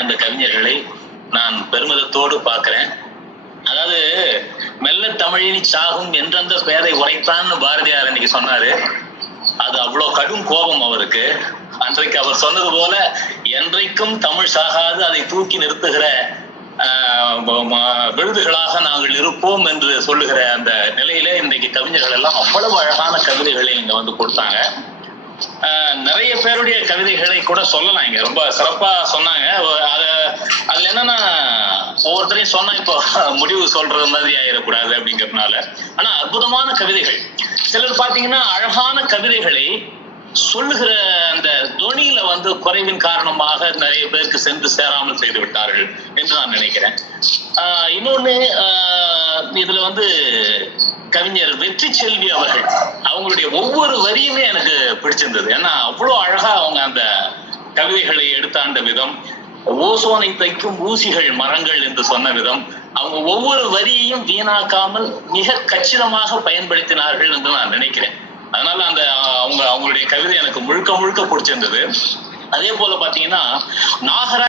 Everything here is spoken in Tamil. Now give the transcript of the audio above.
அந்த கவிஞர்களை நான் பெருமிதத்தோடு பார்க்கிறேன். அதாவது மெல்ல தமிழினி சாகும் என்றெந்த பெயரை உரைத்தான்னு பாரதியார் இன்னைக்கு சொன்னாரு. அது அவ்வளவு கடும் கோபம் அவருக்கு. அன்றைக்கு அவர் சொன்னது போல என்றைக்கும் தமிழ் சாகாது, அதை தூக்கி நிறுத்துகிற விருதுகளாக நாங்கள் இருப்போம் என்று சொல்லுகிற அந்த நிலையில இன்றைக்கு கவிஞர்கள் எல்லாம் அவ்வளவு அழகான கவிதைகளை இங்க வந்து கொடுத்தாங்க. நிறைய பேருடைய கவிதைகளை கூட சொல்லலாம், இங்க ரொம்ப சிறப்பா சொன்னாங்க. அதுல என்னன்னா ஒவ்வொருத்தரையும் சொன்னா இப்போ முடிவு சொல்றது மாதிரி ஆயிடக்கூடாது அப்படிங்கிறதுனால, ஆனா அற்புதமான கவிதைகள். சிலர் பாத்தீங்கன்னா அழகான கவிதைகளை சொல்லுகிற அந்த தொனியில வந்து குறைவின் காரணமாக நிறைய பேருக்கு சென்று சேராமல் செய்து விட்டார்கள் என்று நான் நினைக்கிறேன். இன்னொன்னு, இதுல வந்து கவிஞர் வெற்றி செல்வி அவர்கள், அவங்களுடைய ஒவ்வொரு வரியுமே எனக்கு பிடிச்சிருந்தது. ஏன்னா அவ்வளவு அழகா அவங்க அந்த கவிதைகளை எடுத்தாண்ட விதம், ஓசோனை தைக்கும் ஊசிகள் மரங்கள் என்று சொன்ன விதம், அவங்க ஒவ்வொரு வரியையும் வீணாக்காமல் மிக கச்சிதமாக பயன்படுத்தினார்கள் என்று நான் நினைக்கிறேன். அதனால அந்த அவங்களுடைய கவிதை எனக்கு முழுக்க முழுக்க பிடிச்சிருந்தது. அதே போல பாத்தீங்கன்னா நாகராஜ்